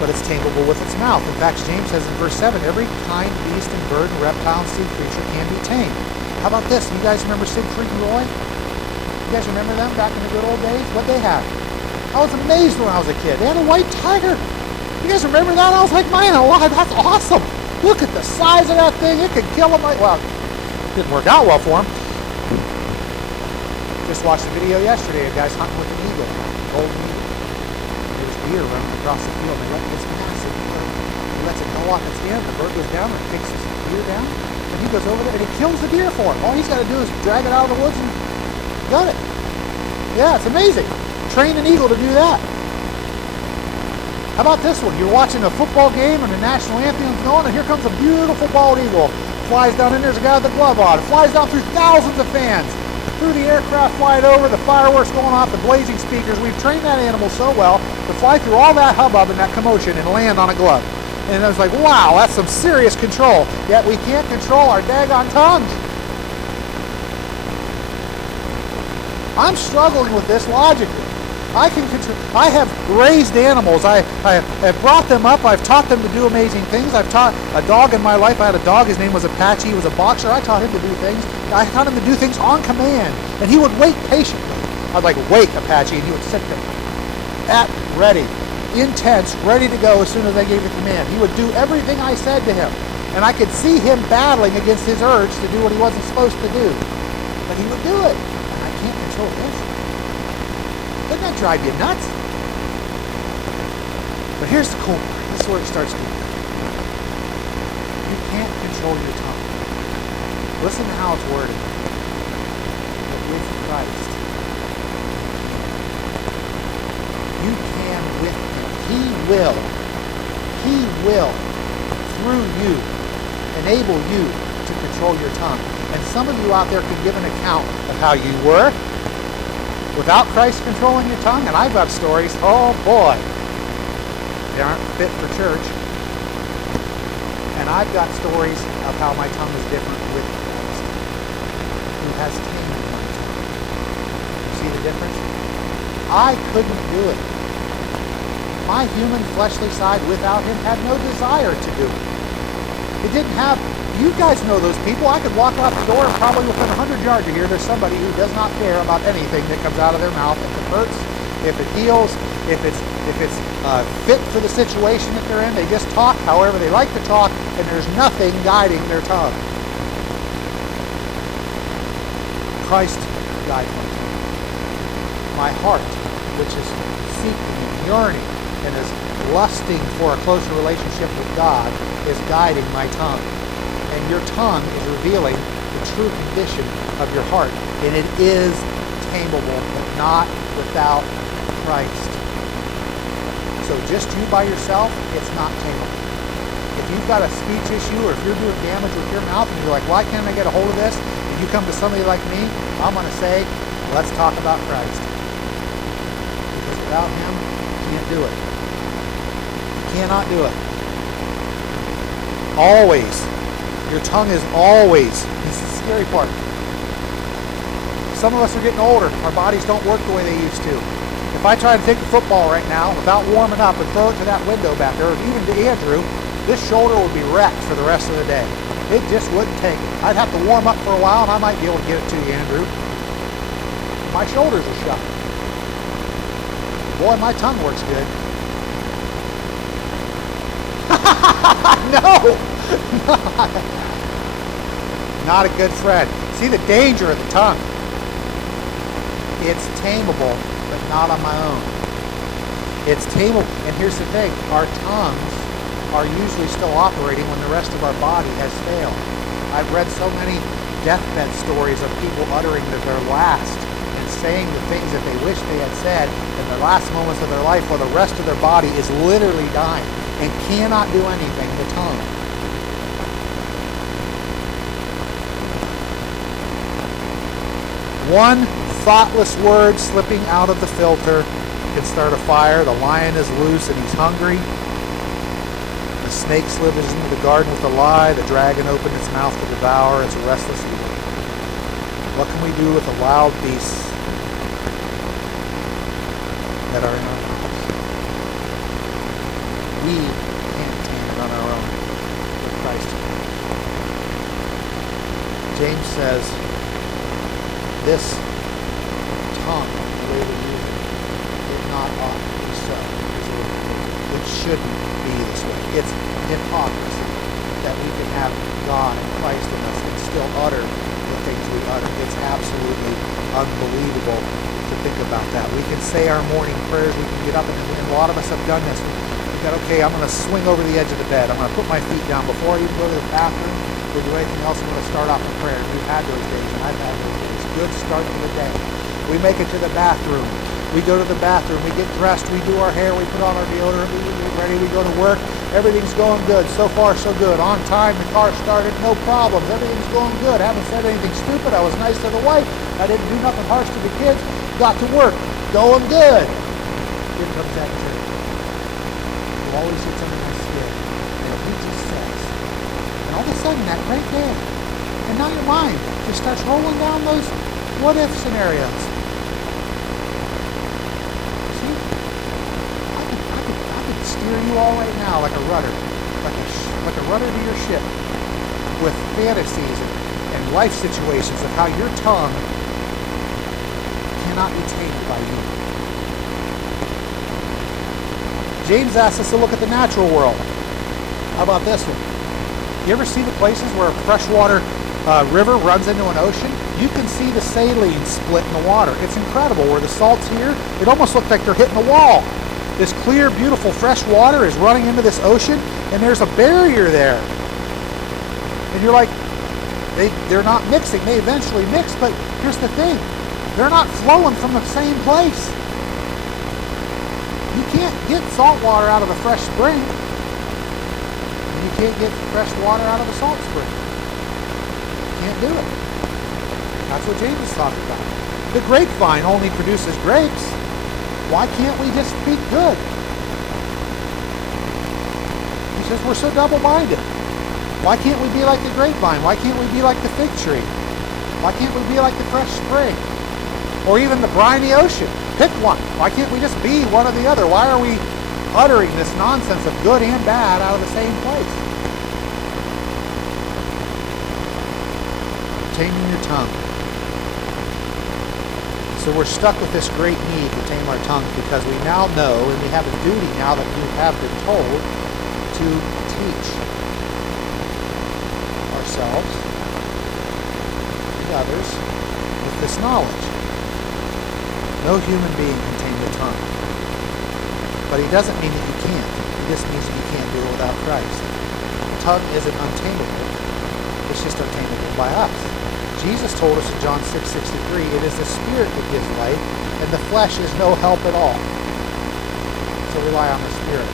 but it's tameable with its mouth. In fact, James says in verse 7, every kind beast and bird and reptile and sea creature can be tamed. How about this? You guys remember Siegfried and Roy? You guys remember them back in the good old days? What'd they have? I was amazed when I was a kid. They had a white tiger. You guys remember that? I was like, man alive, that's awesome. Look at the size of that thing. It could kill them. Well, it didn't work out well for him. Just watched a video yesterday of guys hunting with an eagle, golden eagle. There's deer running across the field. They let this massive bird. He lets it go off its end. The bird goes down and takes his deer down. And he goes over there and he kills the deer for him. All he's got to do is drag it out of the woods and got it. Yeah, it's amazing. Train an eagle to do that. How about this one? You're watching a football game and the national anthem's going, and here comes a beautiful bald eagle. Flies down in, there's a guy with a glove on. It flies down through thousands of fans. Through the aircraft flying over, the fireworks going off, the blazing speakers. We've trained that animal so well to fly through all that hubbub and that commotion and land on a glove. And I was like, wow, that's some serious control. Yet we can't control our daggone tongues. I'm struggling with this logically. I have raised animals. I have brought them up. I've taught them to do amazing things. I've taught a dog in my life. I had a dog. His name was Apache. He was a boxer. I taught him to do things. I taught him to do things on command. And he would wait patiently. I'd like, wait, Apache. And he would sit there at ready, intense, ready to go as soon as I gave the command. He would do everything I said to him. And I could see him battling against his urge to do what he wasn't supposed to do. But he would do it. And I can't control this. Doesn't that drive you nuts? But here's the cool part. This is where it starts to work. You can't control your tongue. Listen to how it's worded. But with Christ, you can with Him. He will, through you, enable you to control your tongue. And some of you out there can give an account of how you were without Christ controlling your tongue, and I've got stories, oh boy, they aren't fit for church. And I've got stories of how my tongue is different with Christ, who has tamed my tongue. See the difference? I couldn't do it. My human fleshly side without Him had no desire to do it. It didn't have. You guys know those people. I could walk out the door and probably within 100 yards of here, there's somebody who does not care about anything that comes out of their mouth. If it hurts, if it heals, if it's fit for the situation that they're in. They just talk however they like to talk, and there's nothing guiding their tongue. Christ guides my tongue. My heart, which is seeking and yearning and is lusting for a closer relationship with God, is guiding my tongue. And your tongue is revealing the true condition of your heart. And it is tameable, but not without Christ. So just you by yourself, it's not tameable. If you've got a speech issue or if you're doing damage with your mouth and you're like, why can't I get a hold of this? And you come to somebody like me, I'm going to say, let's talk about Christ. Because without Him, you can't do it. You cannot do it. Always. Your tongue is always. This is the scary part. Some of us are getting older. Our bodies don't work the way they used to. If I try to take a football right now without warming up and throw it to that window back there, or even to Andrew, this shoulder would be wrecked for the rest of the day. It just wouldn't take it. I'd have to warm up for a while, and I might be able to get it to you, Andrew. My shoulders are shut. Boy, my tongue works good. No! Not a good friend. See the danger of the tongue. It's tameable, but not on my own. It's tameable. And here's the thing. Our tongues are usually still operating when the rest of our body has failed. I've read so many deathbed stories of people uttering their last and saying the things that they wish they had said in the last moments of their life while the rest of their body is literally dying and cannot do anything, the tongue. One thoughtless word slipping out of the filter can start a fire. The lion is loose and he's hungry. The snake slithers into the garden with a lie. The dragon opened its mouth to devour its restless eater. What can we do with the wild beasts that are in our mouths? We can't tame it on our own with Christ. James says, this tongue, the way we use it not ought to be so. It shouldn't be this way. It's hypocrisy that we can have God and Christ in us and still utter the things we utter. It's absolutely unbelievable to think about that. We can say our morning prayers, we can get up, and a lot of us have done this. We've got, okay, I'm going to swing over the edge of the bed. I'm going to put my feet down before I even go to the bathroom or do anything else. I'm going to start off in prayer. And we've had those days, and I've had those days. Good start to the day. We make it to the bathroom. We go to the bathroom. We get dressed. We do our hair. We put on our deodorant. We get ready. We go to work. Everything's going good. So far, so good. On time. The car started. No problems. Everything's going good. I haven't said anything stupid. I was nice to the wife. I didn't do nothing harsh to the kids. Got to work. Going good. Here comes that jerk. Who always gets under my skin. And he just says. And all of a sudden, that right there. And now your mind just starts rolling down those what-if scenarios. See? I could steer you all right now like a rudder. Like a rudder to your ship. With fantasies and life situations of how your tongue cannot be tamed by you. James asks us to look at the natural world. How about this one? You ever see the places where a freshwater river runs into an ocean? You can see the saline split in the water. It's incredible. Where the salt's here, it almost looks like they're hitting the wall. This clear, beautiful, fresh water is running into this ocean, and there's a barrier there. And you're like, they're not mixing. They eventually mix, but here's the thing. They're not flowing from the same place. You can't get salt water out of a fresh spring. And you can't get fresh water out of a salt spring. Can't do it. That's what James is talking about. The grapevine only produces grapes. Why can't we just speak good? He says we're so double-minded. Why can't we be like the grapevine? Why can't we be like the fig tree? Why can't we be like the fresh spring? Or even the briny ocean? Pick one. Why can't we just be one or the other? Why are we uttering this nonsense of good and bad out of the same place? Taming your tongue. So we're stuck with this great need to tame our tongue because we now know, and we have a duty now that we have been told to teach ourselves and others with this knowledge. No human being can tame the tongue. But he doesn't mean that you can't. He just means that you can't do it without Christ. The tongue isn't untamable. It's just untamable by us. Jesus told us in John 6:63, it is the Spirit that gives life, and the flesh is no help at all. So rely on the Spirit.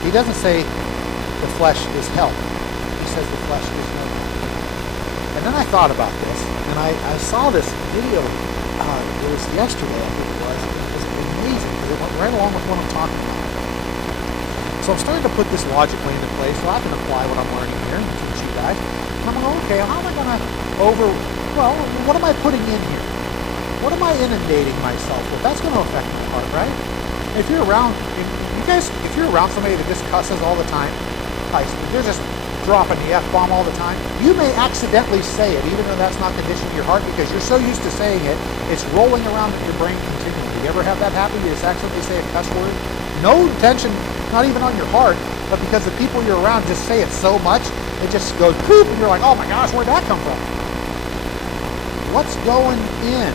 He doesn't say the flesh is help. He says the flesh is no help. And then I thought about this, and I saw this video. It was yesterday, I think it was. It was amazing, because it went right along with what I'm talking about. So I'm starting to put this logically into place so I can apply what I'm learning here and teach you guys. And I'm going, okay, how am I going to what am I putting in here? What am I inundating myself with? That's going to affect my heart, right? If you're around, if you're around somebody that just cusses all the time, they're just dropping the F-bomb all the time, you may accidentally say it, even though that's not conditioning your heart, because you're so used to saying it, it's rolling around in your brain continually. You ever have that happen? You just accidentally say a cuss word? No intention, not even on your heart, but because the people you're around just say it so much, it just goes poop, and you're like, oh my gosh, where'd that come from? What's going in?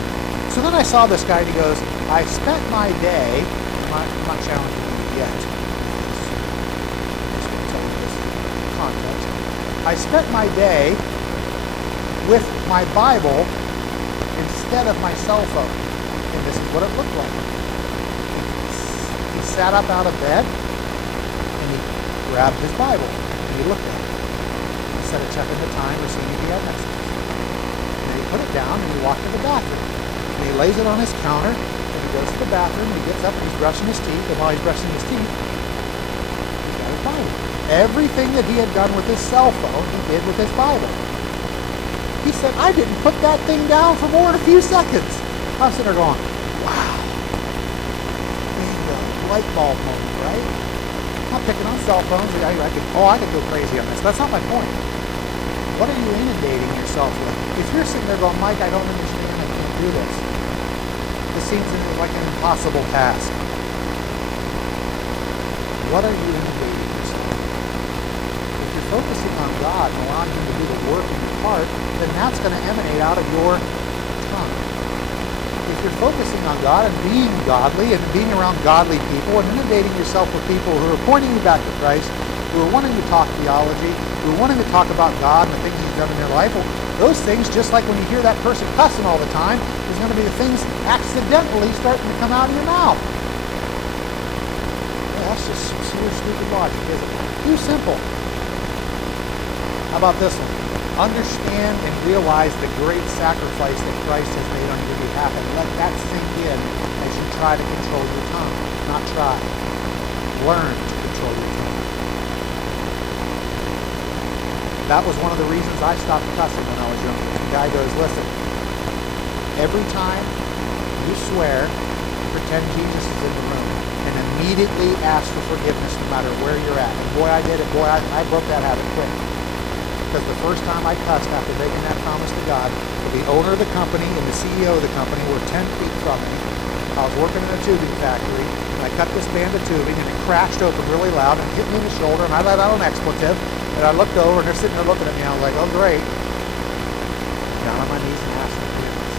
So then I saw this guy, and he goes, I spent my day, I'm not challenging you yet. Context. I spent my day with my Bible instead of my cell phone. And this is what it looked like. He sat up out of bed, and he grabbed his Bible, and he looked at it. Instead of checking the time or seeing if he had messages. And he put it down, and he walked to the bathroom. And he lays it on his counter, and he goes to the bathroom, and he gets up, and he's brushing his teeth, and while he's brushing his teeth, he's got his Bible. Everything that he had done with his cell phone, he did with his Bible. He said, I didn't put that thing down for more than a few seconds. I'm sitting there going, wow. Bingo, light bulb moment, right? I'm not picking on cell phones. I could go crazy on this. That's not my point. What are you inundating yourself with? If you're sitting there going, Mike, I don't understand, I can't do this. This seems like an impossible task. What are you inundating yourself with? If you're focusing on God and allowing Him to do the work in your heart, then that's going to emanate out of your tongue. If you're focusing on God and being godly and being around godly people and inundating yourself with people who are pointing you back to Christ, who are wanting to talk theology, who are wanting to talk about God and the things He's done in their life, well, those things, just like when you hear that person cussing all the time, is going to be the things accidentally starting to come out of your mouth. Well, that's just some serious stupid logic, isn't it? Too simple. How about this one? Understand and realize the great sacrifice that Christ has made on your behalf, and let that sink in as you try to control your tongue. Not try. Learn to control your tongue. That was one of the reasons I stopped cussing when I was younger. The guy goes, listen, every time you swear, pretend Jesus is in the room, and immediately ask for forgiveness no matter where you're at. And boy, I did it. Boy, I broke that habit quick. Because the first time I cussed after making that promise to God, the owner of the company and the CEO of the company were 10 feet from me. I was working in a tubing factory, and I cut this band of tubing, and it crashed open really loud and hit me in the shoulder, and I let out an expletive, and I looked over, and they're sitting there looking at me, and I was like, oh, great. Down on my knees and asked for forgiveness.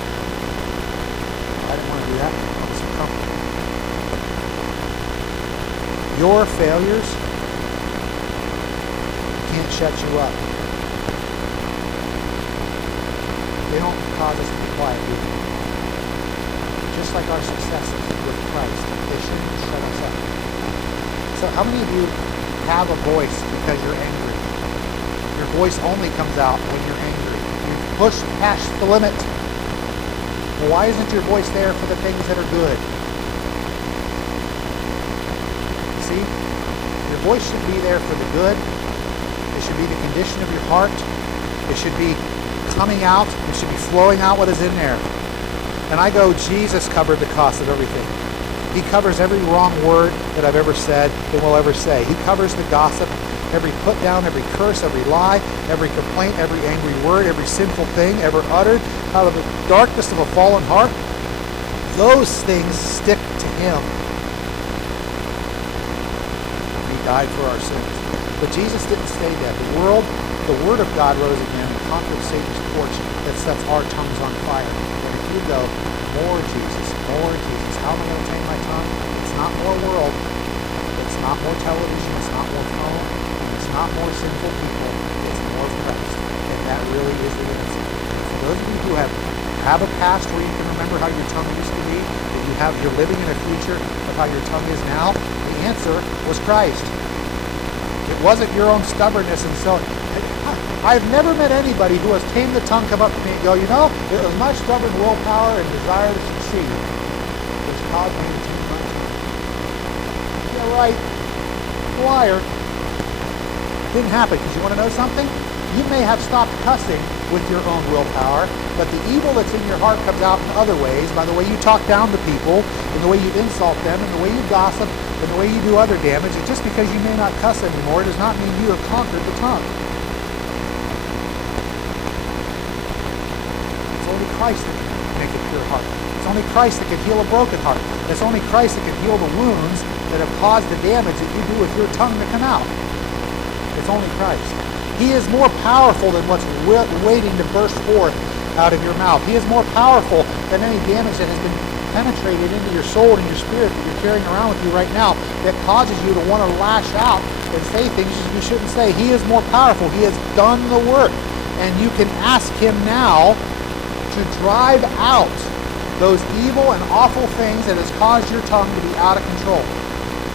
I didn't want to do that. I was comfortable. Your failures can't shut you up. They don't cause us to be quiet, do they? Just like our successes with Christ, they shouldn't shut us up. So how many of you have a voice because you're angry? Your voice only comes out when you're angry. You push past the limit. Well, why isn't your voice there for the things that are good? See? Your voice should be there for the good. It should be the condition of your heart. It should be coming out. It should be flowing out what is in there. And I go, Jesus covered the cost of everything. He covers every wrong word that I've ever said and will ever say. He covers the gossip, every put down, every curse, every lie, every complaint, every angry word, every sinful thing ever uttered out of the darkness of a fallen heart. Those things stick to Him. He died for our sins. But Jesus didn't stay dead. The Word of God rose again and conquered Satan's torch that sets our tongues on fire. And if you go, more Jesus, how am I going to tame my tongue? It's not more world. It's not more television. It's not more phone. It's not more sinful people. It's more Christ. And that really is the answer. For those of you who have a past where you can remember how your tongue used to be, and you're living in a future of how your tongue is now, the answer was Christ. It wasn't your own stubbornness and so. I've never met anybody who has tamed the tongue come up to me and go, it was my stubborn willpower and desire to succeed which caused me to tame my tongue. Yeah, right. liar. Didn't happen, because you want to know something? You may have stopped cussing with your own willpower, but the evil that's in your heart comes out in other ways, by the way you talk down to people, and the way you insult them, and the way you gossip, and the way you do other damage. And just because you may not cuss anymore does not mean you have conquered the tongue. It's only Christ that can make a pure heart. It's only Christ that can heal a broken heart. It's only Christ that can heal the wounds that have caused the damage that you do with your tongue to come out. It's only Christ. He is more powerful than what's waiting to burst forth out of your mouth. He is more powerful than any damage that has been penetrated into your soul and your spirit that you're carrying around with you right now that causes you to want to lash out and say things you shouldn't say. He is more powerful. He has done the work. And you can ask him now to drive out those evil and awful things that has caused your tongue to be out of control.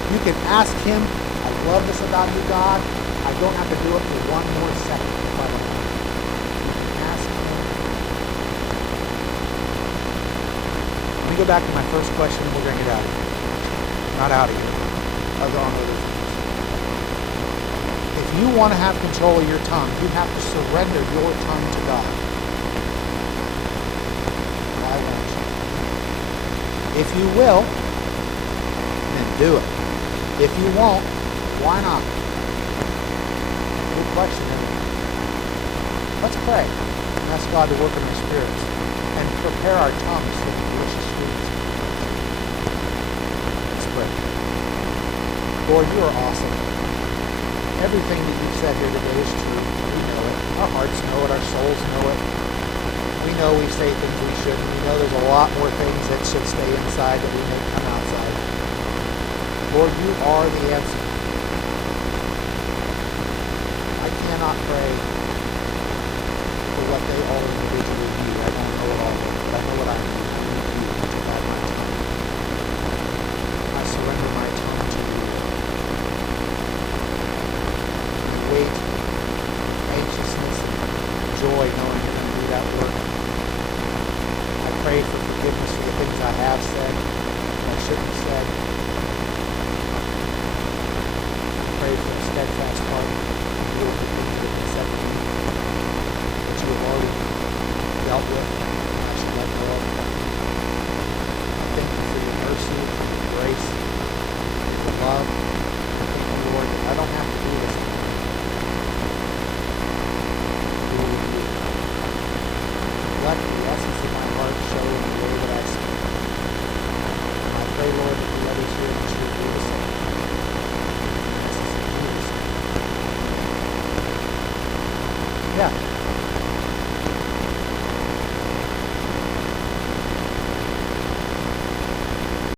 You can ask him, I love this about you, God. I don't have to do it for one more second. You can ask him. Let me go back to my first question and we're going to get out of here. Not out of here. Other things. If you want to have control of your tongue, you have to surrender your tongue to God. Why won't you? If you will, then do it. If you won't, why not? Good question, isn't it? Let's pray and ask God to work in our spirits and prepare our tongues for the delicious foods. Let's pray. Lord, you are awesome. Everything that you've said here today is true. We know it. Our hearts know it. Our souls know it. We know we say things we shouldn't. We know there's a lot more things that should stay inside that we may come outside. Lord, you are the answer. I cannot pray for what they all individually need. I don't know it all, but I know what I need. I need you to provide my tongue. I surrender my tongue to you. And wait, anxiousness, and joy, knowing you're going to do that work. I pray for forgiveness for the things I have said and I shouldn't have said. I pray for a steadfast heart to deal with the things that beset me, that you have already dealt with and I should let go of. I thank you for your mercy, for your grace, for your love. I thank you, Lord, that I don't have to do this anymore. Do it with you. Let the essence of my heart show